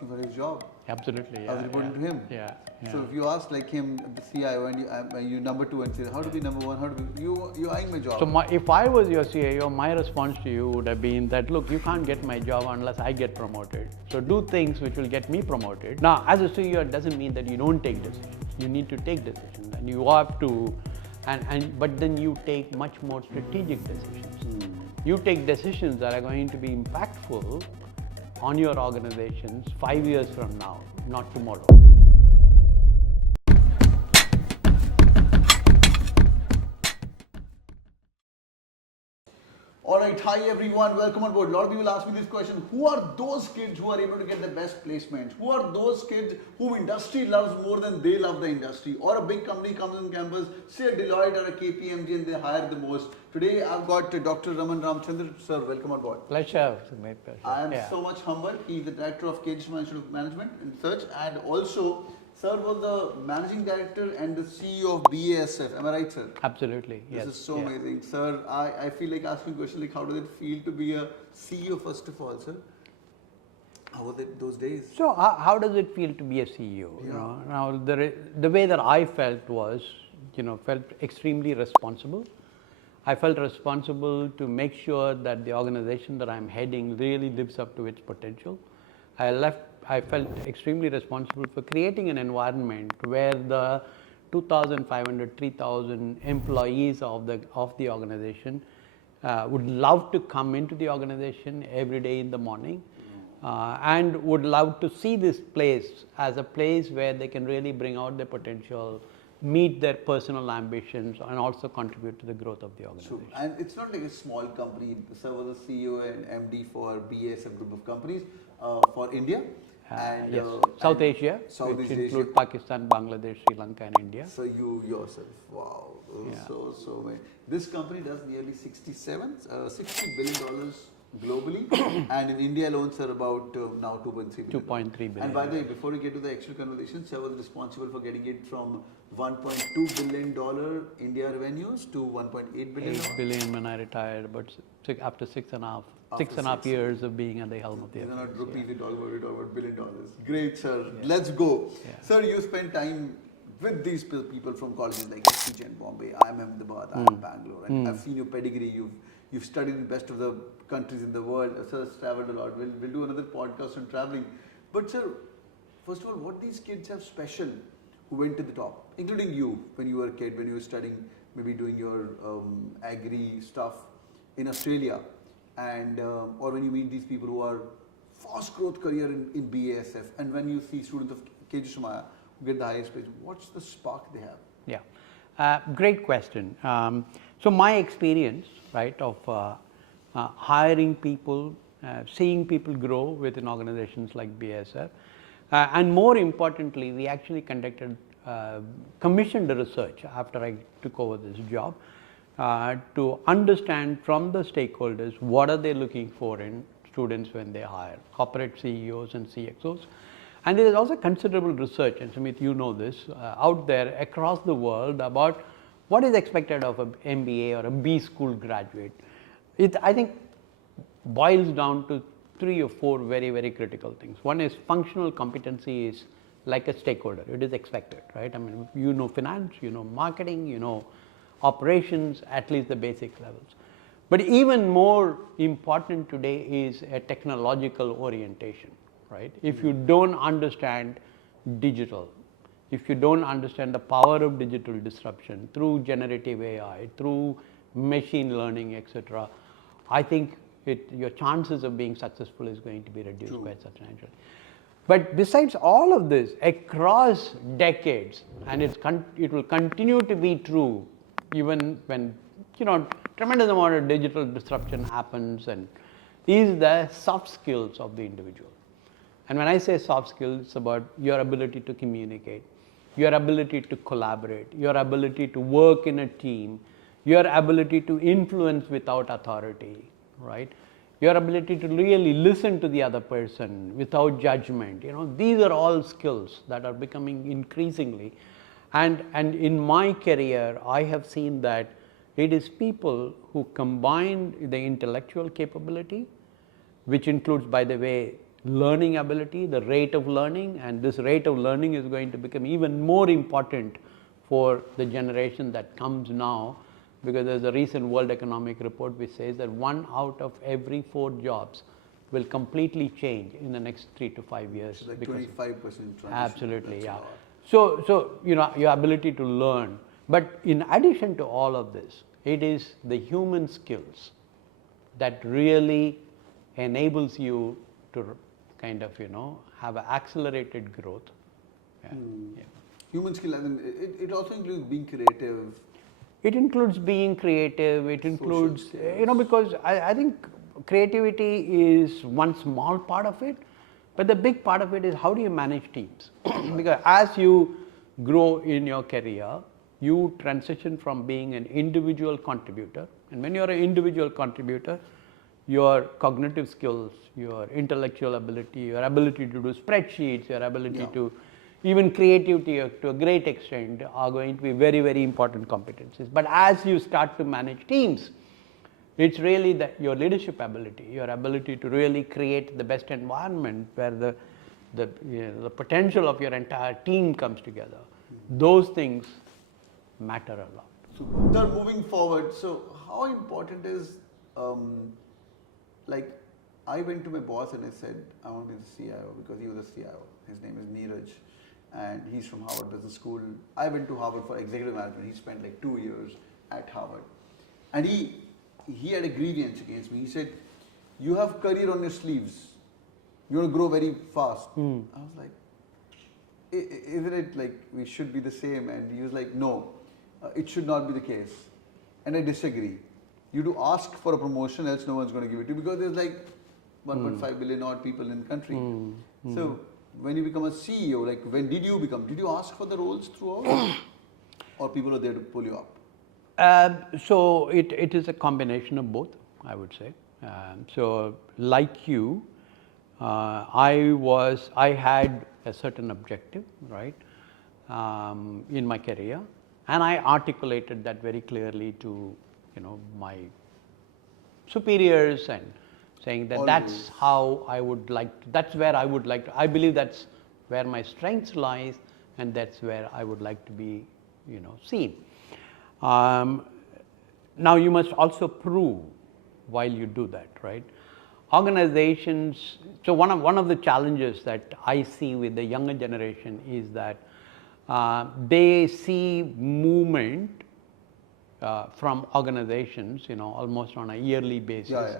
asking for his job. Absolutely. I was reporting to him. Yeah. So if you ask like him, the CIO, and you number 2 and say, how to be number 1, how to be, you're eyeing my job. So if I was your CIO, my response to you would have been that, look, you can't get my job unless I get promoted. So do things which will get me promoted. Now, as a CEO, it doesn't mean that you don't take decisions. You need to take decisions, and you have to, but then you take much more strategic decisions. You take decisions that are going to be impactful on your organizations 5 years from now, not tomorrow. Alright, hi everyone, welcome on board. A lot of people ask me this question, who are those kids who are able to get the best placements? Who are those kids whom industry loves more than they love the industry? Or a big company comes on campus, say a Deloitte or a KPMG, and they hire the most. Today I've got Dr. Raman Ramchandran. Sir, welcome on board. Pleasure, my pleasure. I am so much humbled. He's the Director of KG Institute of Management and Research, and also Sir was the Managing Director and the CEO of BASF. Am I right, sir? Absolutely. This is so amazing. Sir, I feel like asking a question like, how does it feel to be a CEO, first of all, sir? How was it those days? So, how does it feel to be a CEO? You know, now, the way that I felt was, felt extremely responsible. I felt responsible to make sure that the organization that I'm heading really lives up to its potential. I felt extremely responsible for creating an environment where the 2,500, 3,000 employees of the organization would love to come into the organization every day in the morning and would love to see this place as a place where they can really bring out their potential, meet their personal ambitions, and also contribute to the growth of the organization. True. And it's not like a small company. Sir was a CEO and MD for BASF group of companies for India. And, yes, South Asia, which include Pakistan, Bangladesh, Sri Lanka, and India. So you yourself, wow, so many. This company does nearly $60 billion globally, and in India alone, sir, about now 2.3 billion. 2.3 billion. And by the way, before we get to the actual conversation, sir was responsible for getting it from $1.2 billion India revenues to 1.8 billion. 8 billion when I retired, but after six and a half years of being at the helm of the affairs. Not rupees, we talk about $1 billion. Great, sir. Let's go. Sir, you spent time with these people from colleges like SPJain, Bombay, IIM Ahmedabad, IIM Bangalore, and I've seen your pedigree. You've studied in the best of the countries in the world. Sir has traveled a lot. We'll do another podcast on traveling. But sir, first of all, what these kids have special who went to the top, including you when you were a kid, when you were studying, maybe doing your agri stuff in Australia, and or when you meet these people who are fast growth career in BASF, and when you see students of KG Somaiya who get the highest grades, what's the spark they have? Yeah, great question. So my experience, right, of hiring people, seeing people grow within organizations like BASF, and more importantly, we actually commissioned research after I took over this job to understand from the stakeholders what are they looking for in students when they hire corporate CEOs and CXOs. And there is also considerable research, and Sumit, you know this, out there across the world about what is expected of an MBA or a B school graduate. It, I think, boils down to 3 or 4 very, very critical things. One is functional competency is like a stakeholder. It is expected, right? I mean, you know finance, you know marketing, you know operations, at least the basic levels. But even more important today is a technological orientation, right? If you don't understand digital, if you don't understand the power of digital disruption through generative AI, through machine learning, etc., I think your chances of being successful is going to be reduced quite substantially. But besides all of this, across decades, and it will continue to be true even when tremendous amount of digital disruption happens, and is the soft skills of the individual. And when I say soft skills, it's about your ability to communicate, your ability to collaborate, your ability to work in a team, your ability to influence without authority, right? Your ability to really listen to the other person without judgment. These are all skills that are becoming increasingly. And in my career, I have seen that it is people who combine the intellectual capability, which includes, by the way, learning ability, the rate of learning, and this rate of learning is going to become even more important for the generation that comes now, because there's a recent World Economic Report which says that 1 out of every 4 jobs will completely change in the next 3 to 5 years. So like 25% transition. Absolutely, That's yeah. a lot. So your ability to learn, but in addition to all of this, it is the human skills that really enables you to kind of have an accelerated growth. Yeah. Yeah. Human skill, and then it also includes being creative. It includes being creative. It includes because I think creativity is one small part of it, but the big part of it is how do you manage teams? Because as you grow in your career, you transition from being an individual contributor, and when you're an individual contributor, your cognitive skills, your intellectual ability, your ability to do spreadsheets, your ability to even creativity to a great extent are going to be very, very important competencies. But as you start to manage teams, it's really your leadership ability, your ability to really create the best environment where the potential of your entire team comes together. Those things matter a lot. So, sir, moving forward, so how important is, like, I went to my boss and I said, I want to be the CIO, because he was a CIO. His name is Neeraj, and he's from Harvard Business School. I went to Harvard for executive management. He spent like 2 years at Harvard. And he had a grievance against me. He said, you have career on your sleeves. You want to grow very fast. I was like, isn't it like we should be the same? And he was like, no, it should not be the case. And I disagree. You do ask for a promotion, else no one's going to give it to you, because there's like 1.5 billion odd people in the country. So when you become a CEO, like when did you ask for the roles throughout? Or people are there to pull you up? So it is a combination of both, I would say. So like you, I had a certain objective, right, in my career, and I articulated that very clearly to my superiors, and saying that that's how I would like to, that's where I would like to, I believe that's where my strengths lies, and that's where I would like to be seen. Now you must also prove while you do that, right? Organizations, so one of the challenges that I see with the younger generation is that they see movement from organizations, almost on a yearly basis,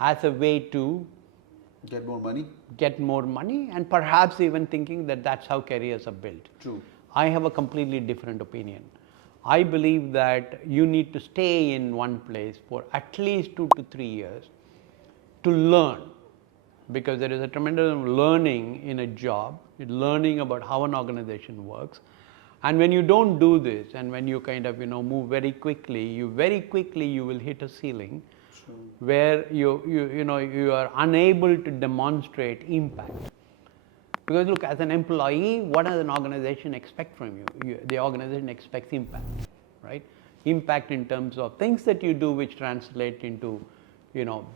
as a way to get more money, and perhaps even thinking that that's how careers are built. True. I have a completely different opinion. I believe that you need to stay in one place for at least 2 to 3 years to learn, because there is a tremendous amount of learning in a job, learning about how an organization works. And when you don't do this, and when you kind of move very quickly, you will hit a ceiling where you are unable to demonstrate impact. Because look, as an employee, what does an organization expect from you? The organization expects impact, right? Impact in terms of things that you do which translate into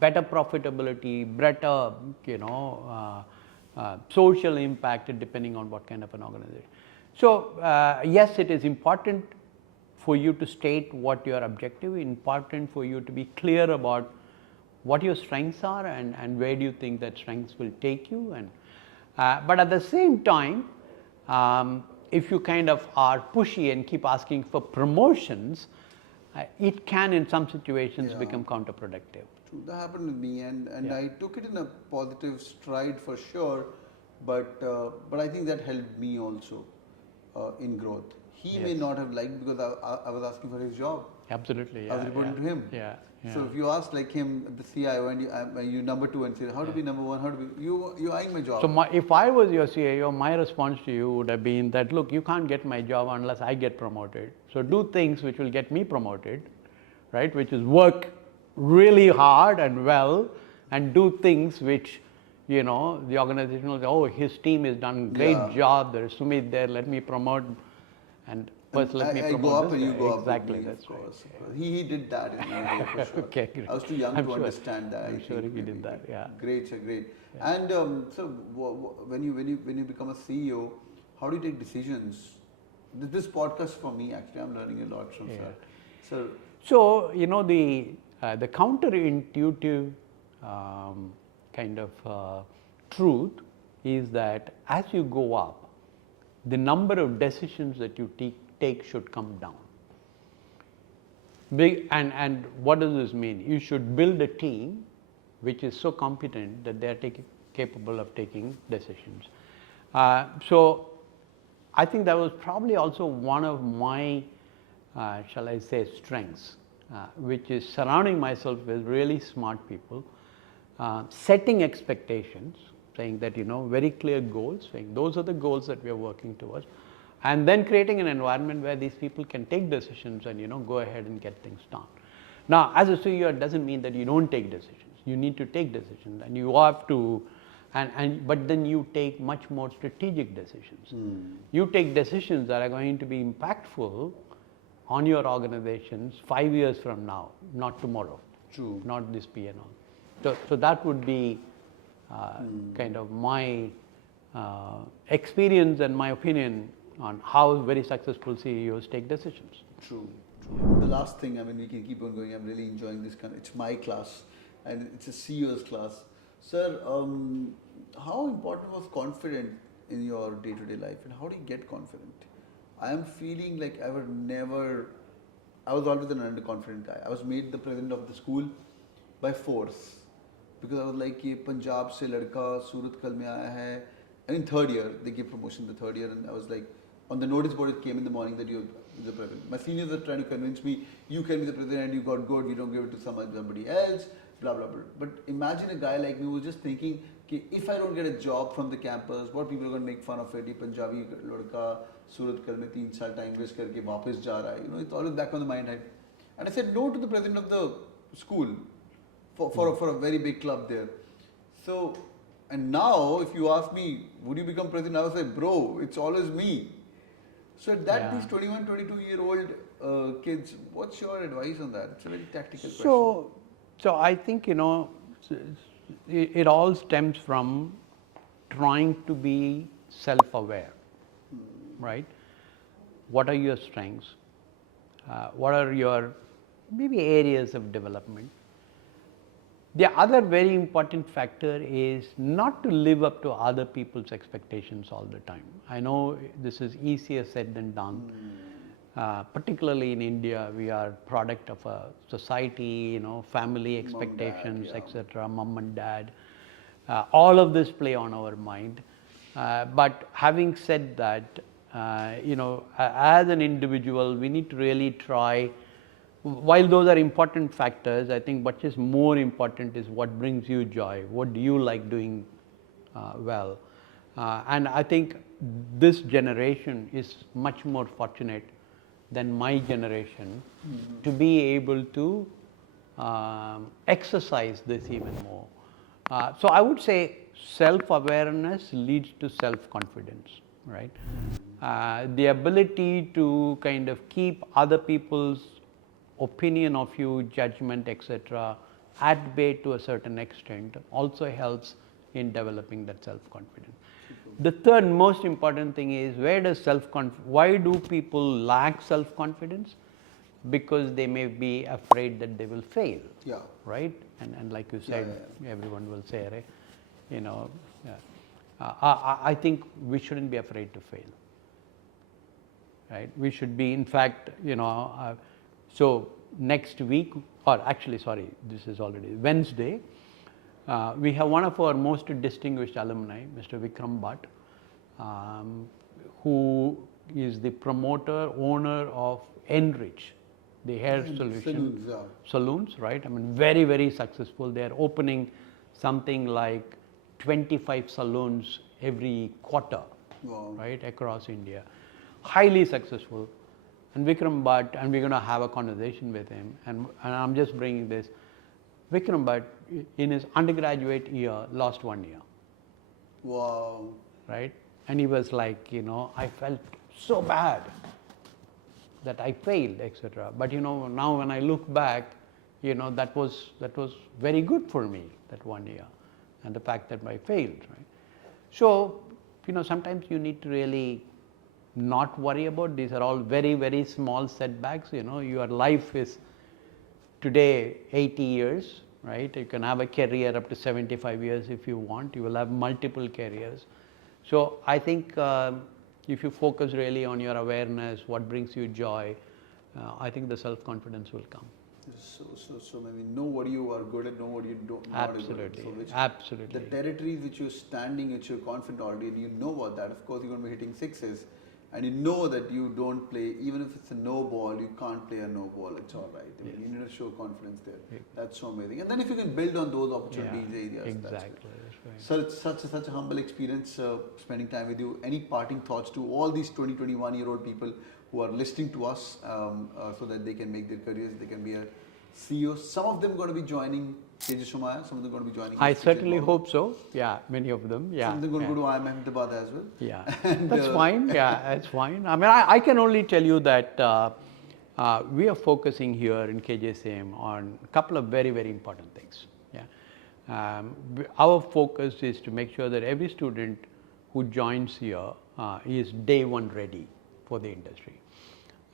better profitability, better social impact, depending on what kind of an organization. So yes, it is important for you to state what your objective, important for you to be clear about what your strengths are, and where do you think that strengths will take you. And but at the same time, if you kind of are pushy and keep asking for promotions, it can in some situations become counterproductive. True, that happened with me, and I took it in a positive stride for sure, but I think that helped me also in growth. He may not have liked, because I was asking for his job. Absolutely, yeah. I was reporting to him. Yeah. So if you ask like him, the CIO, and you number 2, and say, how to be number 1, how to be, you're eyeing my job. So if I was your CIO, my response to you would have been that, look, you can't get my job unless I get promoted. So do things which will get me promoted, right? Which is work really hard and well, and do things which, the organization will say, oh, his team has done a great job, there is Sumit there, let me promote. And first let me I promote go up this and you guy. go Exactly, up with me, that's of course. right. He did that in India for sure. Okay, great. I was too young I'm to sure. understand that. I'm I sure think he maybe. did that, yeah. Great, sir, great. Yeah. And so when you become a CEO, how do you take decisions? This podcast for me actually, I'm learning a lot from Yeah. sir. So So, the counterintuitive kind of truth is that as you go up, the number of decisions that you take should come down. And what does this mean? You should build a team which is so competent that they are capable of taking decisions. So I think that was probably also one of my, shall I say, strengths, which is surrounding myself with really smart people, setting expectations, saying that, very clear goals, saying those are the goals that we are working towards, and then creating an environment where these people can take decisions and, go ahead and get things done. Now, as a CEO, it doesn't mean that you don't take decisions. You need to take decisions, and you have to, but then you take much more strategic decisions. You take decisions that are going to be impactful on your organizations 5 years from now, not tomorrow. True. Not this P&L. So that would be kind of my experience and my opinion on how very successful CEOs take decisions. True, true. The last thing, I mean, we can keep on going. I'm really enjoying this it's my class, and it's a CEO's class. Sir, how important was confidence in your day-to-day life, and how do you get confident? I am feeling like I was always an underconfident guy. I was made the president of the school by force, because I was like, ये पंजाब से लड़का सूरत कल में आया है. I mean, third year, they gave promotion the third year, and I was like, on the notice board it came in the morning that you're the president. My seniors were trying to convince me, you can be the president, you got good, you don't give it to somebody else, blah, blah, blah. But imagine a guy like me who was just thinking, if I don't get a job from the campus, what people are going to make fun of it, ये पंजाबी लड़का सूरत कल में 3 साल time waste करके वापस जा रहा है. It's always back on the mind. And I said no to the president of the school for a very big club there. So, and now if you ask me, would you become president? I would say, bro, it's always me. So that these 21, 22-year-old kids, what's your advice on that? It's a very tactical question. So I think, it all stems from trying to be self-aware, right? What are your strengths? What are your maybe areas of development? The other very important factor is not to live up to other people's expectations all the time. I know this is easier said than done. Particularly in India, we are product of a society, family expectations, etc., mom and dad. All of this play on our mind. But having said that, as an individual, we need to really try. While those are important factors, I think what is more important is what brings you joy. What do you like doing well? And I think this generation is much more fortunate than my generation to be able to exercise this even more. So I would say self-awareness leads to self-confidence, right? The ability to kind of keep other people's opinion of you, judgment, etc., at bay to a certain extent also helps in developing that self-confidence. The third most important thing is, why do people lack self-confidence? Because they may be afraid that they will fail, right? And like you said, everyone will say, I think we shouldn't be afraid to fail, right? We should be, in fact, so next week, or actually, sorry, this is already Wednesday, we have one of our most distinguished alumni, Mr. Vikram Bhatt, who is the promoter, owner of Enrich, the hair salons, right? I mean, very, very successful. They are opening something like 25 salons every quarter, right, across India. Highly successful. And Vikram Bhatt, and we're going to have a conversation with him, and I'm just bringing this. Vikram Bhatt, in his undergraduate year, lost 1 year. Wow. Right? And he was like, I felt so bad. that I failed, etc. But now when I look back, that was very good for me, that 1 year, and the fact that I failed, right? So, sometimes you need to really not worry about these. Are all very, very small setbacks. Your life is today 80 years, right? You can have a career up to 75 years if you want. You will have multiple careers. So I think if you focus really on your awareness, what brings you joy, I think the self-confidence will come. So maybe know what you are good at, know what you don't. Absolutely, not good at. So absolutely. The territories which you're standing at, you're confident already, and you know what that. Of course, you're going to be hitting sixes, and you know that you don't play, even if it's a no ball, you can't play a no ball. It's all right. I mean, you need to show confidence there. Yeah. That's so amazing. And then if you can build on those opportunities areas, exactly. That's right. So it's such a humble experience spending time with you. Any parting thoughts to all these 20, 21-year-old people who are listening to us, so that they can make their careers, they can be a CEO. Some of them are going to be joining Somaiya, some of them are going to be joining. I certainly hope so. Yeah, many of them. Yeah. Some of them are going to go to IIM Ahmedabad as well. Yeah, And, that's fine. Yeah, that's fine. I mean, I can only tell you that we are focusing here in KJSM on a couple of very, very important things. Yeah. Our focus is to make sure that every student who joins here is day one ready for the industry.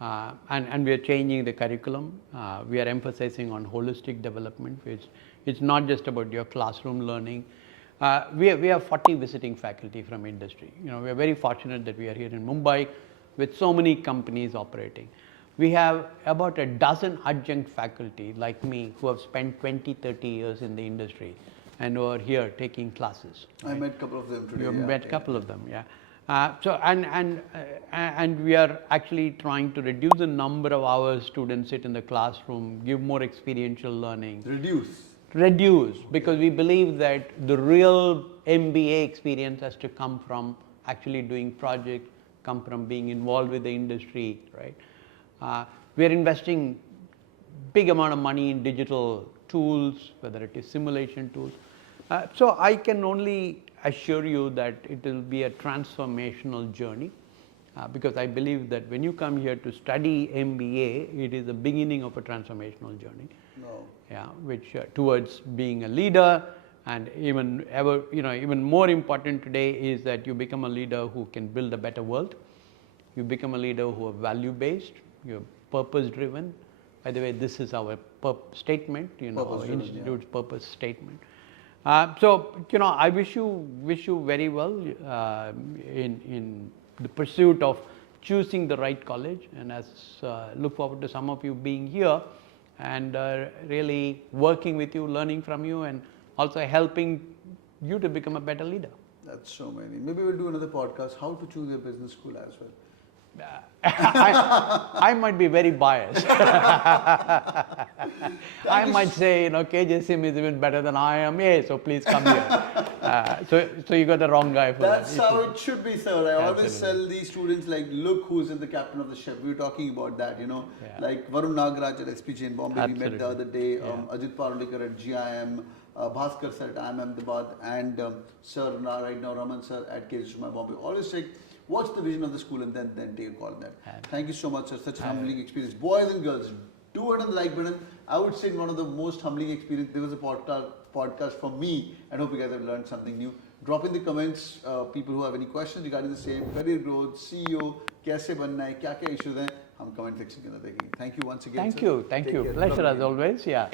And we are changing the curriculum. We are emphasizing on holistic development, which it's not just about your classroom learning. We have 40 visiting faculty from industry. We are very fortunate that we are here in Mumbai with so many companies operating. We have about a dozen adjunct faculty like me who have spent 20, 30 years in the industry and who are here taking classes. Right? I met a couple of them today. You met a couple of them, yeah. And we are actually trying to reduce the number of hours students sit in the classroom, give more experiential learning. Reduce, because we believe that the real MBA experience has to come from actually doing projects, come from being involved with the industry, right? We are investing big amount of money in digital tools, whether it is simulation tools. So I can only assure you that it will be a transformational journey, because I believe that when you come here to study MBA, it is the beginning of a transformational journey. No. Yeah, which towards being a leader, and even more important today is that you become a leader who can build a better world. You become a leader who are value based, you're purpose driven. By the way, this is our statement, our institute's purpose statement. So I wish you very well in the pursuit of choosing the right college, and look forward to some of you being here and really working with you, learning from you, and also helping you to become a better leader. That's so many. Maybe we'll do another podcast, how to choose a business school as well. I might be very biased. I might say, KJSM is even better than IIMA, so please come here. So you got the wrong guy for that. That's how it should be, sir. I always tell these students, like, look who's in the captain of the ship. We were talking about that, like Varun Nagaraj at SPJain Bombay, we met the other day, Ajit Parlikar at GIM, Bhaskar sir at IIM Ahmedabad, and sir right now, Raman sir at KJSM Bombay. Always like, watch the vision of the school and then take a call on that. Thank you so much, sir. Such a humbling experience. Boys and girls, do it on the like button. I would say one of the most humbling experience. There was a podcast from me, and hope you guys have learned something new. Drop in the comments, people who have any questions regarding the same, career growth, CEO, कैसे बनना है, क्या-क्या issues हैं, हम comment section के अंदर देखेंगे. Thank you once again. Thank you. Pleasure as always. Yeah.